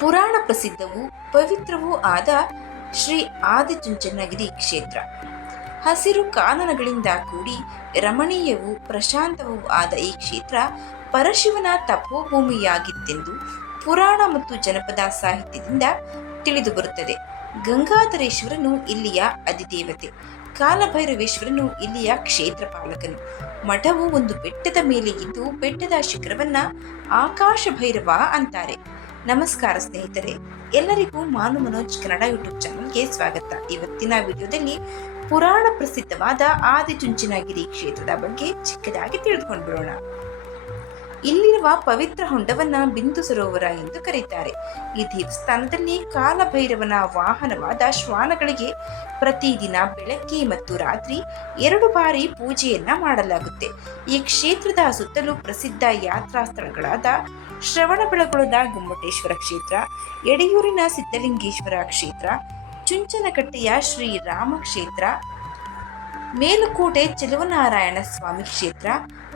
ಪುರಾಣ ಪ್ರಸಿದ್ಧವೂ ಪವಿತ್ರವೂ ಆದ ಶ್ರೀ ಆದಿಚುಂಚನಗಿರಿ ಕ್ಷೇತ್ರ. ಹಸಿರು ಕಾನನಗಳಿಂದ ಕೂಡಿ ರಮಣೀಯವೂ ಪ್ರಶಾಂತವೂ ಆದ ಈ ಕ್ಷೇತ್ರ ಪರಶಿವನ ತಪೋಭೂಮಿಯಾಗಿತ್ತೆಂದು ಪುರಾಣ ಮತ್ತು ಜನಪದ ಸಾಹಿತ್ಯದಿಂದ ತಿಳಿದುಬರುತ್ತದೆ. ಗಂಗಾಧರೇಶ್ವರನು ಇಲ್ಲಿಯ ಅಧಿದೇವತೆ, ಕಾಲಭೈರವೇಶ್ವರನು ಇಲ್ಲಿಯ ಕ್ಷೇತ್ರ ಪಾಲಕನು. ಮಠವು ಒಂದು ಬೆಟ್ಟದ ಮೇಲೆ ಇದ್ದು ಬೆಟ್ಟದ ಶಿಖರವನ್ನ ಆಕಾಶ ಭೈರವ ಅಂತಾರೆ. ನಮಸ್ಕಾರ ಸ್ನೇಹಿತರೆ, ಎಲ್ಲರಿಗೂ ಮಾನು ಮನೋಜ್ ಕನ್ನಡ ಯೂಟ್ಯೂಬ್ ಚಾನಲ್ಗೆ ಸ್ವಾಗತ. ಇವತ್ತಿನ ವಿಡಿಯೋದಲ್ಲಿ ಪುರಾಣ ಪ್ರಸಿದ್ಧವಾದ ಆದಿಚುಂಚನಗಿರಿ ಕ್ಷೇತ್ರದ ಬಗ್ಗೆ ಚಿಕ್ಕದಾಗಿ ತಿಳಿದುಕೊಂಡು ಬಿಡೋಣ. ಇಲ್ಲಿರುವ ಪವಿತ್ರ ಹೊಂಡವನ್ನ ಬಿಂದು ಸರೋವರ ಎಂದು ಕರೆಯುತ್ತಾರೆ. ಈ ದೇವಸ್ಥಾನದಲ್ಲಿ ಕಾಲಭೈರವನ ವಾಹನವಾದ ಶ್ವಾನಗಳಿಗೆ ಪ್ರತಿದಿನ ಬೆಳಗ್ಗೆ ಮತ್ತು ರಾತ್ರಿ 2 ಬಾರಿ ಪೂಜೆಯನ್ನ ಮಾಡಲಾಗುತ್ತೆ. ಈ ಕ್ಷೇತ್ರದ ಸುತ್ತಲೂ ಪ್ರಸಿದ್ಧ ಯಾತ್ರಾ ಸ್ಥಳಗಳಾದ ಶ್ರವಣಬೆಳಗೊಳದ ಗುಮ್ಮಟೇಶ್ವರ ಕ್ಷೇತ್ರ, ಎಡೆಯೂರಿನ ಸಿದ್ಧಲಿಂಗೇಶ್ವರ ಕ್ಷೇತ್ರ, ಚುಂಚನಕಟ್ಟೆಯ ಶ್ರೀರಾಮ ಕ್ಷೇತ್ರ, ಮೇಲುಕೋಟೆ ಚೆಲುವನಾರಾಯಣ ಸ್ವಾಮಿ ಕ್ಷೇತ್ರ,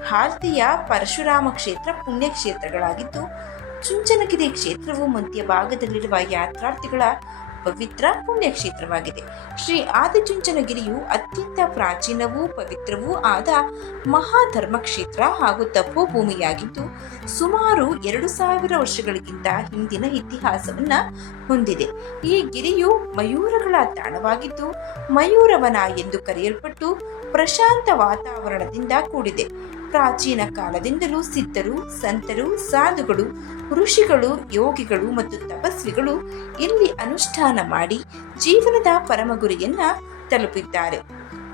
ಹಾಲ್ತಿಯ ಪರಶುರಾಮ ಕ್ಷೇತ್ರ ಪುಣ್ಯಕ್ಷೇತ್ರಗಳಾಗಿದ್ದು, ಚುಂಚನಗಿರಿ ಕ್ಷೇತ್ರವು ಮಧ್ಯಭಾಗದಲ್ಲಿರುವ ಯಾತ್ರಾರ್ಥಿಗಳ ಪವಿತ್ರ ಪುಣ್ಯಕ್ಷೇತ್ರವಾಗಿದೆ. ಶ್ರೀ ಆದಿಚುಂಚನಗಿರಿಯು ಅತ್ಯಂತ ಪ್ರಾಚೀನವೂ ಪವಿತ್ರವೂ ಆದ ಮಹಾಧರ್ಮ ಕ್ಷೇತ್ರ ಹಾಗೂ ತಪೋಭೂಮಿಯಾಗಿದ್ದು, ಸುಮಾರು 2000 ವರ್ಷಗಳಿಗಿಂತ ಹಿಂದಿನ ಇತಿಹಾಸವನ್ನ ಹೊಂದಿದೆ. ಈ ಗಿರಿಯು ಮಯೂರಗಳ ತಾಣವಾಗಿದ್ದು ಮಯೂರವನ ಎಂದು ಕರೆಯಲ್ಪಟ್ಟು ಪ್ರಶಾಂತ ವಾತಾವರಣದಿಂದ ಕೂಡಿದೆ. ಪ್ರಾಚೀನ ಕಾಲದಿಂದಲೂ ಸಿದ್ಧರು, ಸಂತರು, ಸಾಧುಗಳು, ಋಷಿಗಳು, ಯೋಗಿಗಳು ಮತ್ತು ತಪಸ್ವಿಗಳು ಇಲ್ಲಿ ಅನುಷ್ಠಾನ ಮಾಡಿ ಜೀವನದ ಪರಮ ಗುರಿಯನ್ನ ತಲುಪಿದ್ದಾರೆ.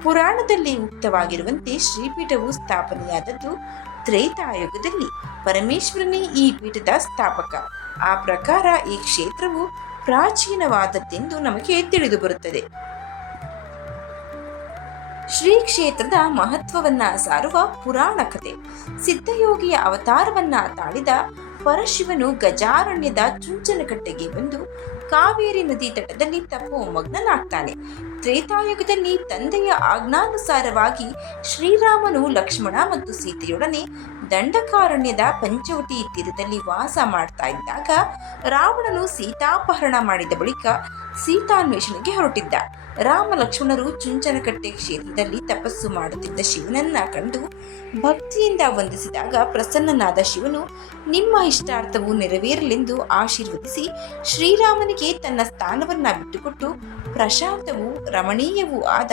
ಪುರಾಣದಲ್ಲಿ ಉಕ್ತವಾಗಿರುವಂತೆ ಶ್ರೀಪೀಠವು ಸ್ಥಾಪನೆಯಾದದ್ದು ತ್ರೇತಾಯುಗದಲ್ಲಿ. ಪರಮೇಶ್ವರನೇ ಈ ಪೀಠದ ಸ್ಥಾಪಕ. ಆ ಪ್ರಕಾರ ಈ ಕ್ಷೇತ್ರವು ಪ್ರಾಚೀನವಾದದ್ದೆಂದು ನಮಗೆ ತಿಳಿದು ಬರುತ್ತದೆ. ಶ್ರೀ ಕ್ಷೇತ್ರದ ಮಹತ್ವವನ್ನ ಸಾರುವ ಪುರಾಣ ಕಥೆ. ಸಿದ್ಧಯೋಗಿಯ ಅವತಾರವನ್ನ ತಾಳಿದ ಪರಶಿವನು ಗಜಾರಣ್ಯದ ಚುಂಚನಕಟ್ಟೆಗೆ ಬಂದು ಕಾವೇರಿ ನದಿ ತಟದಲ್ಲಿ ತಪೋಮಗ್ನನಾಗ್ತಾನೆ. ತ್ರೇತಾಯುಗದಲ್ಲಿ ತಂದೆಯ ಆಜ್ಞಾನುಸಾರವಾಗಿ ಶ್ರೀರಾಮನು ಲಕ್ಷ್ಮಣ ಮತ್ತು ಸೀತೆಯೊಡನೆ ದಂಡಕಾರಣ್ಯದ ಪಂಚವಟಿ ತೀರದಲ್ಲಿ ವಾಸ ಮಾಡ್ತಾ ಇದ್ದಾಗ ರಾವಣನು ಸೀತಾಪಹರಣ ಮಾಡಿದ ಬಳಿಕ ಸೀತಾನ್ವೇಷಣೆಗೆ ಹೊರಟಿದ್ದ. ರಾಮ ಲಕ್ಷ್ಮಣರು ಚುಂಚನಕಟ್ಟೆ ಕ್ಷೇತ್ರದಲ್ಲಿ ತಪಸ್ಸು ಮಾಡುತ್ತಿದ್ದ ಶಿವನನ್ನ ಕಂಡು ಭಕ್ತಿಯಿಂದ ವಂದಿಸಿದಾಗ ಪ್ರಸನ್ನನಾದ ಶಿವನು ನಿಮ್ಮ ಇಷ್ಟಾರ್ಥವು ನೆರವೇರಲೆಂದು ಆಶೀರ್ವದಿಸಿ ಶ್ರೀರಾಮನಿಗೆ ತನ್ನ ಸ್ಥಾನವನ್ನ ಬಿಟ್ಟುಕೊಟ್ಟು ಪ್ರಶಾಂತವೂ ರಮಣೀಯವೂ ಆದ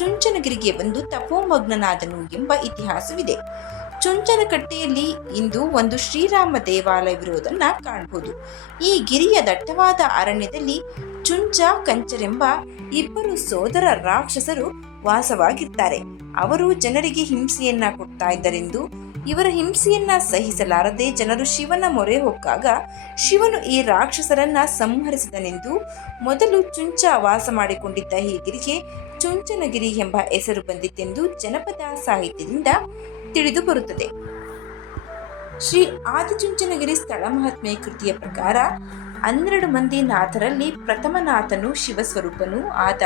ಚುಂಚನಗಿರಿಗೆ ಬಂದು ತಪೋಮಗ್ನನಾದನು ಎಂಬ ಇತಿಹಾಸವಿದೆ. ಚುಂಚನಕಟ್ಟೆಯಲ್ಲಿ ಇಂದು ಒಂದು ಶ್ರೀರಾಮ ದೇವಾಲಯವಿರುವುದನ್ನು ಕಾಣಬಹುದು. ಈ ಗಿರಿಯ ದಟ್ಟವಾದ ಅರಣ್ಯದಲ್ಲಿ ಚುಂಚ ಕಂಚರೆಂಬ 2 ಸೋದರ ರಾಕ್ಷಸರು ವಾಸವಾಗಿರ್ತಾರೆ. ಅವರು ಜನರಿಗೆ ಹಿಂಸೆಯನ್ನ ಕೊಡ್ತಾ ಇದ್ದರೆಂದು ಇವರ ಹಿಂಸೆಯನ್ನ ಸಹಿಸಲಾರದೆ ಜನರು ಶಿವನ ಮೊರೆ ಹೊಕ್ಕಾಗ ಶಿವನು ಈ ರಾಕ್ಷಸರನ್ನ ಸಂಹರಿಸಿದನೆಂದು ಮೊದಲು ಚುಂಚ ವಾಸ ಮಾಡಿಕೊಂಡಿದ್ದ ಈ ಗಿರಿಗೆ ಚುಂಚನಗಿರಿ ಎಂಬ ಹೆಸರು ಬಂದಿತ್ತೆಂದು ಜನಪದ ಸಾಹಿತ್ಯದಿಂದ ತಿಳಿದು ಬರುತ್ತದೆ. ಶ್ರೀ ಆದಿಚುಂಚನಗಿರಿ ಸ್ಥಳ ಮಹಾತ್ಮೆ ಕೃತಿಯ ಪ್ರಕಾರ 12 ಮಂದಿ ನಾಥರಲ್ಲಿ ಪ್ರಥಮ ನಾಥನು ಶಿವಸ್ವರೂಪನೂ ಆದ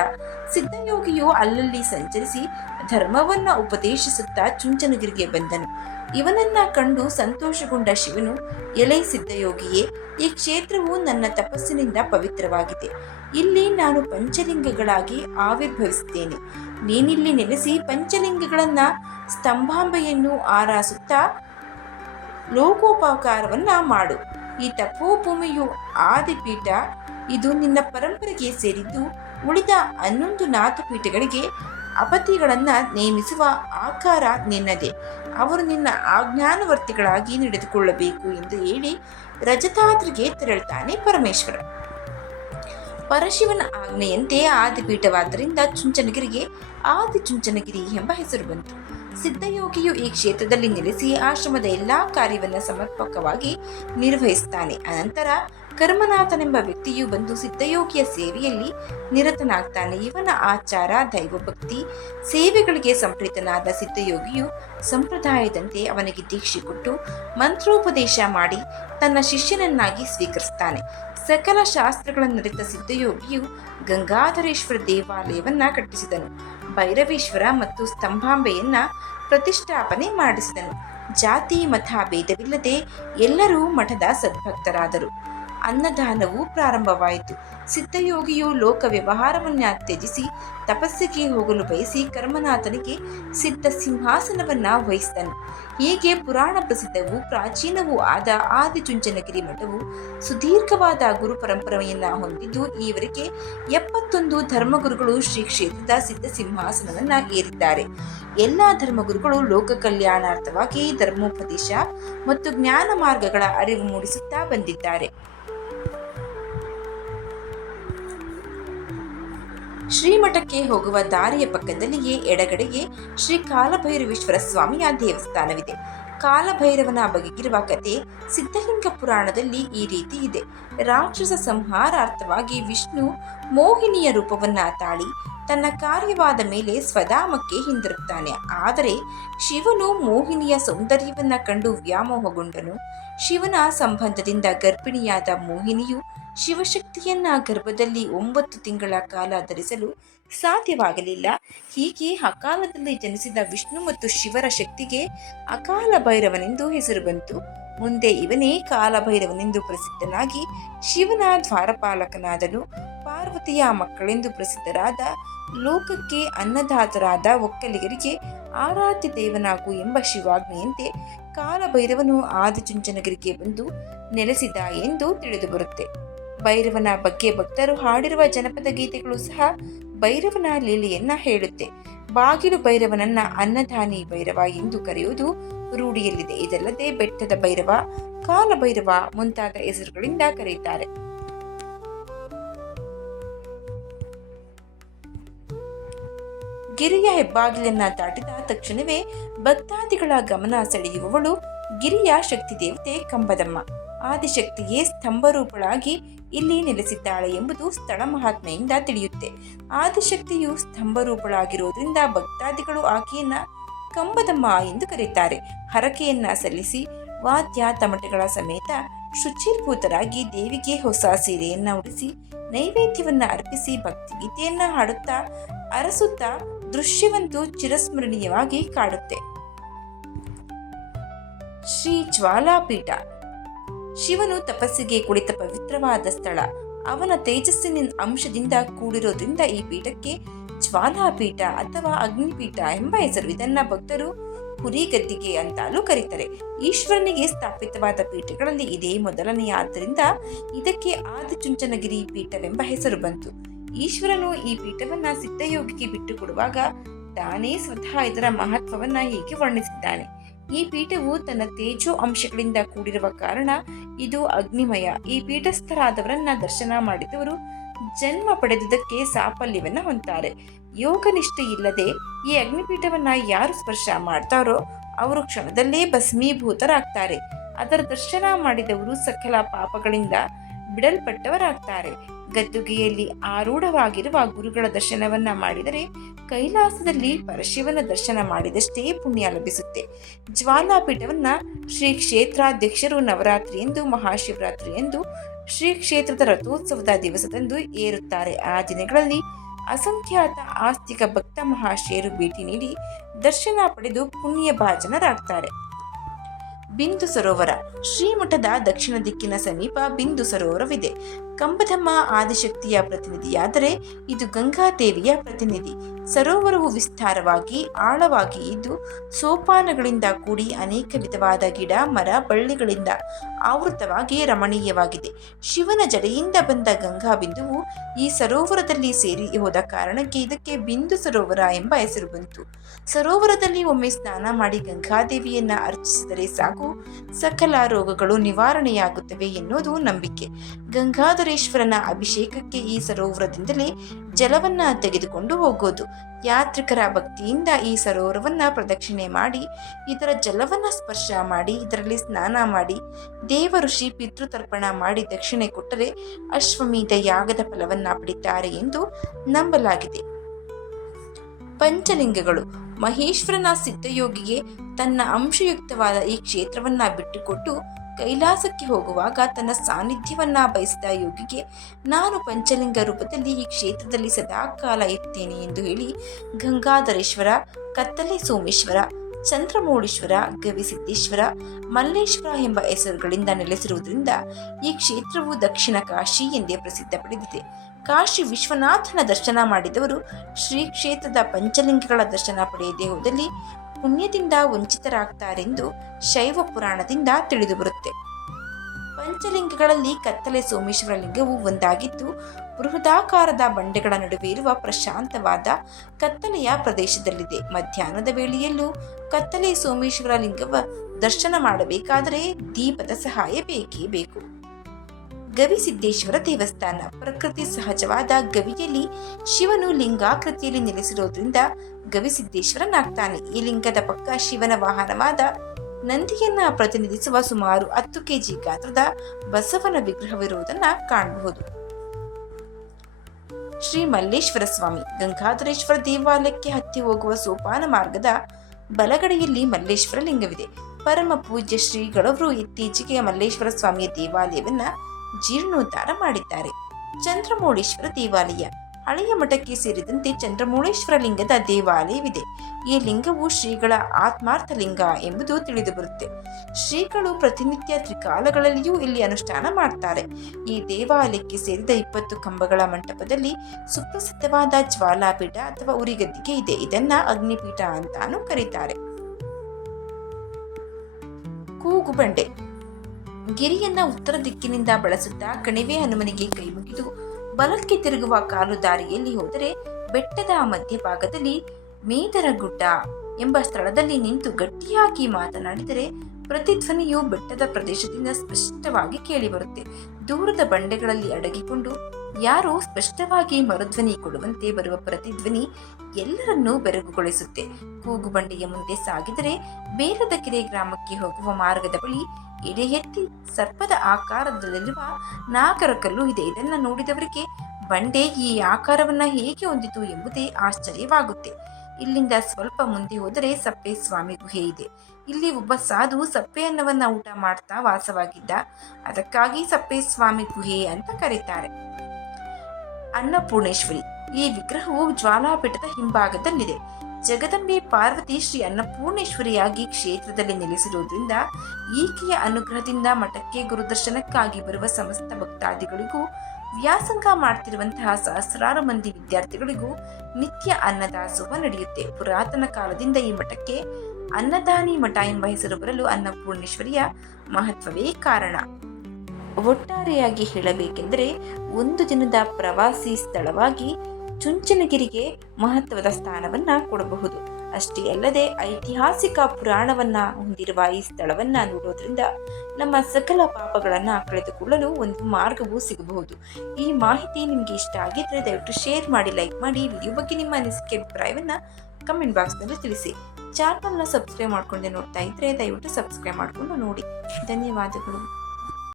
ಸಿದ್ಧಯೋಗಿಯು ಅಲ್ಲಲ್ಲಿ ಸಂಚರಿಸಿ ಧರ್ಮವನ್ನ ಉಪದೇಶಿಸುತ್ತಾ ಚುಂಚನಗಿರಿಗೆ ಬಂದನು. ಇವನನ್ನ ಕಂಡು ಸಂತೋಷಗೊಂಡ ಶಿವನು, ಎಲೈ ಸಿದ್ಧಯೋಗಿಯೇ, ಈ ಕ್ಷೇತ್ರವು ನನ್ನ ತಪಸ್ಸಿನಿಂದ ಪವಿತ್ರವಾಗಿದೆ. ಇಲ್ಲಿ ನಾನು ಪಂಚಲಿಂಗಗಳಾಗಿ ಆವಿರ್ಭವಿಸುತ್ತೇನೆ. ನೀನಿಲ್ಲಿ ನೆಲೆಸಿ ಪಂಚಲಿಂಗಗಳನ್ನ ಸ್ತಂಭಾಂಬೆಯನ್ನು ಆರಾಸುತ್ತಾ ಲೋಕೋಪಕಾರವನ್ನ ಮಾಡು. ಈ ತಪೋಭೂಮಿಯು ಆದಿಪೀಠ. ಇದು ನಿನ್ನ ಪರಂಪರೆಗೆ ಸೇರಿದ್ದು ಉಳಿದ 11 ನಾಥಪೀಠಗಳಿಗೆ ಅಪತಿಗಳನ್ನ ನೇಮಿಸುವ ಆಕಾರ ನಿನ್ನದೇ. ಅವರು ನಿನ್ನ ಆಜ್ಞಾನವರ್ತಿಗಳಾಗಿ ನಡೆದುಕೊಳ್ಳಬೇಕು ಎಂದು ಹೇಳಿ ರಜತಾದ್ರಿಗೆ ತೆರಳುತ್ತಾನೆ ಪರಮೇಶ್ವರ. ಪರಶಿವನ ಆಜ್ಞೆಯಂತೆ ಆದಿಪೀಠವಾದ್ದರಿಂದ ಚುಂಚನಗಿರಿಗೆ ಆದಿಚುಂಚನಗಿರಿ ಎಂಬ ಹೆಸರು ಬಂತು. ಸಿದ್ಧಯೋಗಿಯು ಈ ಕ್ಷೇತ್ರದಲ್ಲಿ ನೆಲೆಸಿ ಆಶ್ರಮದ ಎಲ್ಲಾ ಕಾರ್ಯವನ್ನು ಸಮರ್ಪಕವಾಗಿ ನಿರ್ವಹಿಸುತ್ತಾನೆ. ಅನಂತರ ಕರ್ಮನಾಥನೆಂಬ ವ್ಯಕ್ತಿಯು ಬಂದು ಸಿದ್ಧಯೋಗಿಯ ಸೇವೆಯಲ್ಲಿ ನಿರತನಾಗ್ತಾನೆ. ಇವನ ಆಚಾರ, ದೈವಭಕ್ತಿ, ಸೇವೆಗಳಿಗೆ ಸಂಪ್ರೀತನಾದ ಸಿದ್ಧಯೋಗಿಯು ಸಂಪ್ರದಾಯದಂತೆ ಅವನಿಗೆ ದೀಕ್ಷೆ ಕೊಟ್ಟು ಮಂತ್ರೋಪದೇಶ ಮಾಡಿ ತನ್ನ ಶಿಷ್ಯನನ್ನಾಗಿ ಸ್ವೀಕರಿಸುತ್ತಾನೆ. ಸಕಲ ಶಾಸ್ತ್ರಗಳನ್ನರಿತ ಸಿದ್ಧಯೋಗಿಯು ಗಂಗಾಧರೇಶ್ವರ ದೇವಾಲಯವನ್ನ ಕಟ್ಟಿಸಿದನು. ಭೈರವೇಶ್ವರ ಮತ್ತು ಸ್ತಂಭಾಂಬೆಯನ್ನ ಪ್ರತಿಷ್ಠಾಪನೆ ಮಾಡಿಸಿದನು. ಜಾತಿ ಮತ ಭೇದವಿಲ್ಲದೆ ಎಲ್ಲರೂ ಮಠದ ಸದ್ಭಕ್ತರಾದರು. ಅನ್ನದಾನವು ಪ್ರಾರಂಭವಾಯಿತು. ಸಿದ್ಧಯೋಗಿಯು ಲೋಕ ವ್ಯವಹಾರವನ್ನ ತ್ಯಜಿಸಿ ತಪಸ್ಸಿಗೆ ಹೋಗಲು ಬಯಸಿ ಕರ್ಮನಾಥನಿಗೆ ಸಿದ್ಧ ಸಿಂಹಾಸನವನ್ನ ವಹಿಸಿದನು. ಹೀಗೆ ಪುರಾಣ ಪ್ರಸಿದ್ಧವೂ ಪ್ರಾಚೀನವೂ ಆದ ಆದಿಚುಂಚನಗಿರಿ ಮಠವು ಸುದೀರ್ಘವಾದ ಗುರು ಪರಂಪರೆಯನ್ನ ಹೊಂದಿದ್ದು, ಈವರೆಗೆ 71 ಧರ್ಮಗುರುಗಳು ಶ್ರೀ ಕ್ಷೇತ್ರದ ಸಿದ್ಧ ಸಿಂಹಾಸನವನ್ನ ಏರಿದ್ದಾರೆ. ಎಲ್ಲಾ ಧರ್ಮಗುರುಗಳು ಲೋಕ ಕಲ್ಯಾಣಾರ್ಥವಾಗಿ ಧರ್ಮೋಪದೇಶ ಮತ್ತು ಜ್ಞಾನ ಮಾರ್ಗಗಳ ಅರಿವು ಮೂಡಿಸುತ್ತಾ ಬಂದಿದ್ದಾರೆ. ಶ್ರೀಮಠಕ್ಕೆ ಹೋಗುವ ದಾರಿಯ ಪಕ್ಕದಲ್ಲಿಯೇ ಎಡಗಡೆಗೆ ಶ್ರೀ ಕಾಲಭೈರವೇಶ್ವರ ಸ್ವಾಮಿಯ ದೇವಸ್ಥಾನವಿದೆ. ಕಾಲಭೈರವನ ಬಗೆಗಿರುವ ಕತೆ ಸಿದ್ಧಲಿಂಗ ಪುರಾಣದಲ್ಲಿ ಈ ರೀತಿ ಇದೆ. ರಾಕ್ಷಸ ಸಂಹಾರಾರ್ಥವಾಗಿ ವಿಷ್ಣು ಮೋಹಿನಿಯ ರೂಪವನ್ನ ತಾಳಿ ತನ್ನ ಕಾರ್ಯವಾದ ಮೇಲೆ ಸ್ವಧಾಮಕ್ಕೆ ಹಿಂದಿರುಗ್ತಾನೆ. ಆದರೆ ಶಿವನು ಮೋಹಿನಿಯ ಸೌಂದರ್ಯವನ್ನ ಕಂಡು ವ್ಯಾಮೋಹಗೊಂಡನು. ಶಿವನ ಸಂಬಂಧದಿಂದ ಗರ್ಭಿಣಿಯಾದ ಮೋಹಿನಿಯು ಶಿವಶಕ್ತಿಯನ್ನ ಗರ್ಭದಲ್ಲಿ 9 ತಿಂಗಳ ಕಾಲ ಧರಿಸಲು ಸಾಧ್ಯವಾಗಲಿಲ್ಲ. ಹೀಗೆ ಅಕಾಲದಲ್ಲಿ ಜನಿಸಿದ ವಿಷ್ಣು ಮತ್ತು ಶಿವರ ಶಕ್ತಿಗೆ ಅಕಾಲ ಭೈರವನೆಂದು ಹೆಸರು ಬಂತು. ಮುಂದೆ ಇವನೇ ಕಾಲಭೈರವನೆಂದು ಪ್ರಸಿದ್ಧನಾಗಿ ಶಿವನ ದ್ವಾರಪಾಲಕನಾದನು. ಪಾರ್ವತಿಯ ಮಕ್ಕಳೆಂದು ಪ್ರಸಿದ್ಧರಾದ ಲೋಕಕ್ಕೆ ಅನ್ನದಾತರಾದ ಒಕ್ಕಲಿಗರಿಗೆ ಆರಾಧ್ಯ ದೇವನಾಗು ಎಂಬ ಶಿವಾಜ್ಞೆಯಂತೆ ಕಾಲಭೈರವನು ಆದಿಚುಂಚನಗಿರಿಗೆ ಬಂದು ನೆಲೆಸಿದ ಎಂದು ತಿಳಿದುಬರುತ್ತೆ. ಭೈರವನ ಬಗ್ಗೆ ಭಕ್ತರು ಹಾಡಿರುವ ಜನಪದ ಗೀತೆಗಳು ಸಹ ಭೈರವನ ಲೀಲೆಯನ್ನ ಹೇಳುತ್ತೆ. ಬಾಗಿಲು ಭೈರವನನ್ನ ಅನ್ನದಾನಿ ಭೈರವ ಎಂದು ಕರೆಯುವುದು ರೂಢಿಯಲ್ಲಿದೆ. ಇದಲ್ಲದೆ ಬೆಟ್ಟದ ಭೈರವ, ಕಾಲಭೈರವ ಮುಂತಾದ ಹೆಸರುಗಳಿಂದ ಕರೆಯುತ್ತಾರೆ. ಗಿರಿಯ ಹೆಬ್ಬಾಗಿಲನ್ನ ದಾಟಿದ ತಕ್ಷಣವೇ ಭಕ್ತಾದಿಗಳ ಗಮನ ಸೆಳೆಯುವವಳು ಗಿರಿಯ ಶಕ್ತಿ ದೇವತೆ ಕಂಬದಮ್ಮ. ಆದಿಶಕ್ತಿಯೇ ಸ್ತಂಭರೂಪಳಾಗಿ ಇಲ್ಲಿ ನೆಲೆಸಿದ್ದಾಳೆ ಎಂಬುದು ಸ್ಥಳ ಮಹಾತ್ಮೆಯಿಂದ ತಿಳಿಯುತ್ತೆ. ಆದಿಶಕ್ತಿಯು ಸ್ತಂಭರೂಪಳಾಗಿರೋದ್ರಿಂದ ಭಕ್ತಾದಿಗಳು ಆಕೆಯನ್ನ ಕಂಬದಮ್ಮ ಎಂದು ಕರೆಯುತ್ತಾರೆ. ಹರಕೆಯನ್ನ ಸಲ್ಲಿಸಿ ವಾದ್ಯ ತಮಟೆಗಳ ಸಮೇತ ಶುಚಿರ್ಭೂತರಾಗಿ ದೇವಿಗೆ ಹೊಸ ಸೀರೆಯನ್ನ ಉಡಿಸಿ ನೈವೇದ್ಯವನ್ನ ಅರ್ಪಿಸಿ ಭಕ್ತಿಗೀತೆಯನ್ನ ಹಾಡುತ್ತಾ ಅರಸುತ್ತಾ ದೃಶ್ಯವಂತೂ ಚಿರಸ್ಮರಣೀಯವಾಗಿ ಕಾಡುತ್ತೆ. ಶ್ರೀ ಜ್ವಾಲಾಪೀಠ ಶಿವನು ತಪಸ್ಸಿಗೆ ಕುಳಿತ ಪವಿತ್ರವಾದ ಸ್ಥಳ. ಅವನ ತೇಜಸ್ಸಿನ ಅಂಶದಿಂದ ಕೂಡಿರೋದ್ರಿಂದ ಈ ಪೀಠಕ್ಕೆ ಜ್ವಾಲಾಪೀಠ ಅಥವಾ ಅಗ್ನಿಪೀಠ ಎಂಬ ಹೆಸರು. ಇದನ್ನ ಭಕ್ತರು ಹುರಿಗದ್ದಿಗೆ ಅಂತಾಲೂ ಕರೀತಾರೆ. ಈಶ್ವರನಿಗೆ ಸ್ಥಾಪಿತವಾದ ಪೀಠಗಳಲ್ಲಿ ಇದೇ ಮೊದಲನೆಯ, ಆದ್ದರಿಂದ ಇದಕ್ಕೆ ಆದಿಚುಂಚನಗಿರಿ ಪೀಠವೆಂಬ ಹೆಸರು ಬಂತು. ಈಶ್ವರನು ಈ ಪೀಠವನ್ನ ಸಿದ್ಧಯೋಗಿಗೆ ಬಿಟ್ಟು ಕೊಡುವಾಗ ತಾನೇ ಸ್ವತಃ ಇದರ ಮಹತ್ವವನ್ನ ಹೀಗೆ ವರ್ಣಿಸಿದ್ದಾನೆ. ಈ ಪೀಠವು ತನ್ನ ತೇಜೋ ಅಂಶಗಳಿಂದ ಕೂಡಿರುವ ಕಾರಣ ಇದು ಅಗ್ನಿಮಯ. ಈ ಪೀಠಸ್ಥರಾದವರನ್ನ ದರ್ಶನ ಮಾಡಿದವರು ಜನ್ಮ ಪಡೆದುದಕ್ಕೆ ಸಾಫಲ್ಯವನ್ನ ಹೊಂತಾರೆ. ಯೋಗ ನಿಷ್ಠೆ ಇಲ್ಲದೆ ಈ ಅಗ್ನಿಪೀಠವನ್ನ ಯಾರು ಸ್ಪರ್ಶ ಮಾಡ್ತಾರೋ ಅವರು ಕ್ಷಣದಲ್ಲೇ ಭಸ್ಮೀಭೂತರಾಗ್ತಾರೆ. ಅದರ ದರ್ಶನ ಮಾಡಿದವರು ಸಕಲ ಪಾಪಗಳಿಂದ ಬಿಡಲ್ಪಟ್ಟವರಾಗ್ತಾರೆ. ಗದ್ದುಗೆಯಲ್ಲಿ ಆರೂಢವಾಗಿರುವ ಗುರುಗಳ ದರ್ಶನವನ್ನ ಮಾಡಿದರೆ ಕೈಲಾಸದಲ್ಲಿ ಪರಶಿವನ ದರ್ಶನ ಮಾಡಿದಷ್ಟೇ ಪುಣ್ಯ ಲಭಿಸುತ್ತೆ. ಜ್ವಾಲಾಪೀಠವನ್ನ ಶ್ರೀ ಕ್ಷೇತ್ರಾಧ್ಯಕ್ಷರು ನವರಾತ್ರಿ ಎಂದು, ಮಹಾಶಿವರಾತ್ರಿ ಎಂದು, ಶ್ರೀ ಕ್ಷೇತ್ರದ ರಥೋತ್ಸವದ ದಿವಸದಂದು ಏರುತ್ತಾರೆ. ಆ ದಿನಗಳಲ್ಲಿ ಅಸಂಖ್ಯಾತ ಆಸ್ತಿಕ ಭಕ್ತ ಮಹಾಶಯರು ಭೇಟಿ ನೀಡಿ ದರ್ಶನ ಪಡೆದು ಪುಣ್ಯ ಭಾಜನರಾಗ್ತಾರೆ. ಬಿಂದು ಸರೋವರ ಶ್ರೀಮಠದ ದಕ್ಷಿಣ ದಿಕ್ಕಿನ ಸಮೀಪ ಬಿಂದು ಸರೋವರವಿದೆ. ಕಂಬದಮ್ಮ ಆದಿಶಕ್ತಿಯ ಪ್ರತಿನಿಧಿಯಾದರೆ ಇದು ಗಂಗಾದೇವಿಯ ಪ್ರತಿನಿಧಿ. ಸರೋವರವು ವಿಸ್ತಾರವಾಗಿ ಆಳವಾಗಿ ಇದ್ದು ಸೋಪಾನಗಳಿಂದ ಕೂಡಿ ಅನೇಕ ವಿಧವಾದ ಗಿಡ ಮರ ಬಳ್ಳಿಗಳಿಂದ ಆವೃತವಾಗಿ ರಮಣೀಯವಾಗಿದೆ. ಶಿವನ ಜಡೆಯಿಂದ ಬಂದ ಗಂಗಾ ಬಿಂದುವು ಈ ಸರೋವರದಲ್ಲಿ ಸೇರಿ ಹೋದ ಕಾರಣಕ್ಕೆ ಇದಕ್ಕೆ ಬಿಂದು ಸರೋವರ ಎಂಬ ಹೆಸರು ಬಂತು. ಸರೋವರದಲ್ಲಿ ಒಮ್ಮೆ ಸ್ನಾನ ಮಾಡಿ ಗಂಗಾದೇವಿಯನ್ನ ಅರ್ಚಿಸಿದರೆ ಸಾಕು, ಸಕಲ ರೋಗಗಳು ನಿವಾರಣೆಯಾಗುತ್ತವೆ ಎನ್ನುವುದು ನಂಬಿಕೆ. ಗಂಗಾಧರೇಶ್ವರನ ಅಭಿಷೇಕಕ್ಕೆ ಈ ಸರೋವರದಿಂದಲೇ ಜಲವನ್ನ ತೆಗೆದುಕೊಂಡು ಹೋಗೋದು. ಯಾತ್ರಿಕರ ಭಕ್ತಿಯಿಂದ ಈ ಸರೋವರವನ್ನ ಪ್ರದಕ್ಷಿಣೆ ಮಾಡಿ ಇದರ ಜಲವನ್ನ ಸ್ಪರ್ಶ ಮಾಡಿ ಇದರಲ್ಲಿ ಸ್ನಾನ ಮಾಡಿ ದೇವ ಋಷಿ ಪಿತೃತರ್ಪಣ ಮಾಡಿ ದಕ್ಷಿಣೆ ಕೊಟ್ಟರೆ ಅಶ್ವಮೇಧ ಯಾಗದ ಫಲವನ್ನ ಪಡಿತಾರೆ ಎಂದು ನಂಬಲಾಗಿದೆ. ಪಂಚಲಿಂಗಗಳು ಮಹೇಶ್ವರನ ಸಿದ್ಧಯೋಗಿಗೆ ತನ್ನ ಅಂಶಯುಕ್ತವಾದ ಈ ಕ್ಷೇತ್ರವನ್ನ ಬಿಟ್ಟುಕೊಟ್ಟು ಕೈಲಾಸಕ್ಕೆ ಹೋಗುವಾಗ ತನ್ನ ಸಾನ್ನಿಧ್ಯವನ್ನ ಬಯಸಿದ ಯೋಗಿಗೆ ನಾನು ಪಂಚಲಿಂಗ ರೂಪದಲ್ಲಿ ಈ ಕ್ಷೇತ್ರದಲ್ಲಿ ಸದಾಕಾಲ ಇರ್ತೇನೆ ಎಂದು ಹೇಳಿ ಗಂಗಾಧರೇಶ್ವರ, ಕತ್ತಲೆ ಸೋಮೇಶ್ವರ, ಚಂದ್ರಮೌಳೀಶ್ವರ, ಗವಿಸಿದ್ದೇಶ್ವರ, ಮಲ್ಲೇಶ್ವರ ಎಂಬ ಹೆಸರುಗಳಿಂದ ನೆಲೆಸಿರುವುದರಿಂದ ಈ ಕ್ಷೇತ್ರವು ದಕ್ಷಿಣ ಕಾಶಿ ಎಂದೇ ಪ್ರಸಿದ್ಧ ಪಡೆದಿದೆ. ಕಾಶಿ ವಿಶ್ವನಾಥನ ದರ್ಶನ ಮಾಡಿದವರು ಶ್ರೀ ಕ್ಷೇತ್ರದ ಪಂಚಲಿಂಗಗಳ ದರ್ಶನ ಪಡೆಯದೇ ಹೋದಲ್ಲಿ ಪುಣ್ಯದಿಂದ ವಂಚಿತರಾಗ್ತಾರೆಂದು ಶೈವ ಪುರಾಣದಿಂದ ತಿಳಿದುಬರುತ್ತೆ. ಪಂಚಲಿಂಗಗಳಲ್ಲಿ ಕತ್ತಲೆ ಸೋಮೇಶ್ವರ ಲಿಂಗವು ಒಂದಾಗಿದ್ದು, ಬೃಹದಾಕಾರದ ಬಂಡೆಗಳ ನಡುವೆ ಇರುವ ಪ್ರಶಾಂತವಾದ ಕತ್ತಲೆಯ ಪ್ರದೇಶದಲ್ಲಿದೆ. ಮಧ್ಯಾಹ್ನದ ವೇಳೆಯಲ್ಲೂ ಕತ್ತಲೆ ಸೋಮೇಶ್ವರ ಲಿಂಗವ ದರ್ಶನ ಮಾಡಬೇಕಾದರೆ ದೀಪದ ಸಹಾಯ ಬೇಕೇ ಬೇಕು. ಗವಿಸಿದ್ದೇಶ್ವರ ದೇವಸ್ಥಾನ ಪ್ರಕೃತಿ ಸಹಜವಾದ ಗವಿಯಲ್ಲಿ ಶಿವನು ಲಿಂಗಾಕೃತಿಯಲ್ಲಿ ನೆಲೆಸಿರೋದ್ರಿಂದ ಗವಿಸಿದ್ದೇಶ್ವರನಾಗ್ತಾನೆ. ಈ ಲಿಂಗದ ಪಕ್ಕ ಶಿವನ ವಾಹನವಾದ ನಂದಿಯನ್ನ ಪ್ರತಿನಿಧಿಸುವ ಸುಮಾರು 10 kg ಗಾತ್ರದ ಬಸವನ ವಿಗ್ರಹವಿರುವುದನ್ನ ಕಾಣಬಹುದು. ಶ್ರೀ ಮಲ್ಲೇಶ್ವರ ಸ್ವಾಮಿ ಗಂಗಾಧರೇಶ್ವರ ದೇವಾಲಯಕ್ಕೆ ಹತ್ತಿ ಹೋಗುವ ಸೋಪಾನ ಮಾರ್ಗದ ಬಲಗಡೆಯಲ್ಲಿ ಮಲ್ಲೇಶ್ವರ ಲಿಂಗವಿದೆ. ಪರಮ ಪೂಜ್ಯ ಶ್ರೀಗಳವರು ಇತ್ತೀಚೆಗೆ ಮಲ್ಲೇಶ್ವರ ಸ್ವಾಮಿಯ ದೇವಾಲಯವನ್ನ ಜೀರ್ಣೋದ್ಧಾರ ಮಾಡಿದ್ದಾರೆ. ಚಂದ್ರಮೌಳೀಶ್ವರ ದೇವಾಲಯ ಹಳೆಯ ಮಠಕ್ಕೆ ಸೇರಿದಂತೆ ಚಂದ್ರಮೌಳೇಶ್ವರ ಲಿಂಗದ ದೇವಾಲಯವಿದೆ. ಈ ಲಿಂಗವು ಶ್ರೀಗಳ ಆತ್ಮಾರ್ಥ ಲಿಂಗ ಎಂಬುದು ತಿಳಿದುಬರುತ್ತೆ. ಶ್ರೀಗಳು ಪ್ರತಿನಿತ್ಯ ತ್ರಿಕಾಲಗಳಲ್ಲಿಯೂ ಇಲ್ಲಿ ಅನುಷ್ಠಾನ ಮಾಡ್ತಾರೆ. ಈ ದೇವಾಲಯಕ್ಕೆ ಸೇರಿದ 20 ಕಂಬಗಳ ಮಂಟಪದಲ್ಲಿ ಸುಪ್ರಸಿದ್ಧವಾದ ಜ್ವಾಲಾಪೀಠ ಅಥವಾ ಉರಿಗದ್ದಿಗೆ ಇದೆ. ಇದನ್ನ ಅಗ್ನಿಪೀಠ ಅಂತಾನೂ ಕರೀತಾರೆ. ಕೂಗುಬಂಡೆ ಗಿರಿಯನ್ನ ಉತ್ತರ ದಿಕ್ಕಿನಿಂದ ಬಳಸುತ್ತಾ ಕಣಿವೆ ಹನುಮನಿಗೆ ಕೈ ಮುಗಿದು ಬಲಕ್ಕೆ ತಿರುಗುವ ಕಾಲು ದಾರಿಯಲ್ಲಿ ಹೋದರೆ ಬೆಟ್ಟದ ಮಧ್ಯಭಾಗದಲ್ಲಿ ಮೇದರಗುಡ್ಡ ಎಂಬ ಸ್ಥಳದಲ್ಲಿ ನಿಂತು ಗಟ್ಟಿಯಾಗಿ ಮಾತನಾಡಿದರೆ ಪ್ರತಿಧ್ವನಿಯು ಬೆಟ್ಟದ ಪ್ರದೇಶದಿಂದ ಸ್ಪಷ್ಟವಾಗಿ ಕೇಳಿಬರುತ್ತೆ. ದೂರದ ಬಂಡೆಗಳಲ್ಲಿ ಅಡಗಿಕೊಂಡು ಯಾರೋ ಸ್ಪಷ್ಟವಾಗಿ ಮರುಧ್ವನಿ ಕೊಡುವಂತೆ ಬರುವ ಪ್ರತಿಧ್ವನಿ ಎಲ್ಲರನ್ನೂ ಬೆರಗುಗೊಳಿಸುತ್ತೆ. ಕೂಗುಬಂಡೆಯ ಮುಂದೆ ಸಾಗಿದರೆ ಬೇಲದಕೆರೆ ಗ್ರಾಮಕ್ಕೆ ಹೋಗುವ ಮಾರ್ಗದ ಬಳಿ ಎಡೆ ಎತ್ತಿ ಸರ್ಪದ ಆಕಾರದಲ್ಲಿರುವ ನಾಗರಕಲ್ಲು ಇದೆ. ಇದನ್ನು ನೋಡಿದವರಿಗೆ ಬಂಡೆ ಈ ಆಕಾರವನ್ನ ಹೇಗೆ ಹೊಂದಿತು ಎಂಬುದೇ ಆಶ್ಚರ್ಯವಾಗುತ್ತೆ. ಇಲ್ಲಿಂದ ಸ್ವಲ್ಪ ಮುಂದೆ ಹೋದರೆ ಸಪ್ಪೆ ಸ್ವಾಮಿ ಗುಹೆ ಇದೆ. ಇಲ್ಲಿ ಒಬ್ಬ ಸಾಧು ಸಪ್ಪೆ ಅನ್ನವನ್ನ ಊಟ ಮಾಡ್ತಾ ವಾಸವಾಗಿದ್ದ. ಅದಕ್ಕಾಗಿ ಸಪ್ಪೆ ಸ್ವಾಮಿ ಗುಹೆ ಅಂತ ಕರೀತಾರೆ. ಅನ್ನಪೂರ್ಣೇಶ್ವರಿ ಈ ವಿಗ್ರಹವು ಜ್ವಾಲಾಪೀಠದ ಹಿಂಭಾಗದಲ್ಲಿದೆ. ಜಗದಂಬೆ ಪಾರ್ವತಿ ಶ್ರೀ ಅನ್ನಪೂರ್ಣೇಶ್ವರಿಯಾಗಿ ಕ್ಷೇತ್ರದಲ್ಲಿ ನೆಲೆಸಿರುವುದರಿಂದ ಈಕೆಯ ಅನುಗ್ರಹದಿಂದ ಮಠಕ್ಕೆ ಗುರುದರ್ಶನಕ್ಕಾಗಿ ಬರುವ ಸಮಸ್ತ ಭಕ್ತಾದಿಗಳಿಗೂ ವ್ಯಾಸಂಗ ಮಾಡ್ತಿರುವಂತಹ ಸಹಸ್ರಾರು ಮಂದಿ ವಿದ್ಯಾರ್ಥಿಗಳಿಗೂ ನಿತ್ಯ ಅನ್ನದಾಸೋಹ ನಡೆಯುತ್ತೆ. ಪುರಾತನ ಕಾಲದಿಂದ ಈ ಮಠಕ್ಕೆ ಅನ್ನದಾನಿ ಮಠ ಎಂಬ ಹೆಸರು ಬರಲು ಅನ್ನಪೂರ್ಣೇಶ್ವರಿಯ ಮಹತ್ವವೇ ಕಾರಣ. ಒಟ್ಟಾರೆಯಾಗಿ ಹೇಳಬೇಕೆಂದರೆ ಒಂದು ದಿನದ ಪ್ರವಾಸಿ ಸ್ಥಳವಾಗಿ ಚುಂಚನಗಿರಿಗೆ ಮಹತ್ವದ ಸ್ಥಾನವನ್ನ ಕೊಡಬಹುದು. ಅಷ್ಟೇ ಅಲ್ಲದೆ ಐತಿಹಾಸಿಕ ಪುರಾಣವನ್ನ ಹೊಂದಿರುವ ಈ ಸ್ಥಳವನ್ನ ನೋಡೋದ್ರಿಂದ ನಮ್ಮ ಸಕಲ ಪಾಪಗಳನ್ನ ಕಳೆದುಕೊಳ್ಳಲು ಒಂದು ಮಾರ್ಗವೂ ಸಿಗಬಹುದು. ಈ ಮಾಹಿತಿ ನಿಮ್ಗೆ ಇಷ್ಟ ಆಗಿದ್ರೆ ದಯವಿಟ್ಟು ಶೇರ್ ಮಾಡಿ, ಲೈಕ್ ಮಾಡಿ. ವಿಡಿಯೋ ಬಗ್ಗೆ ನಿಮ್ಮ ಅನಿಸಿಕೆ ಅಭಿಪ್ರಾಯವನ್ನ ಕಮೆಂಟ್ ಬಾಕ್ಸ್ ನಲ್ಲಿ ತಿಳಿಸಿ. ಚಾನಲ್ನ ಸಬ್ಸ್ಕ್ರೈಬ್ ಮಾಡ್ಕೊಂಡೆ ನೋಡ್ತಾ ಇದ್ರೆ ದಯವಿಟ್ಟು ಸಬ್ಸ್ಕ್ರೈಬ್ ಮಾಡ್ಕೊಂಡು ನೋಡಿ. ಧನ್ಯವಾದಗಳು.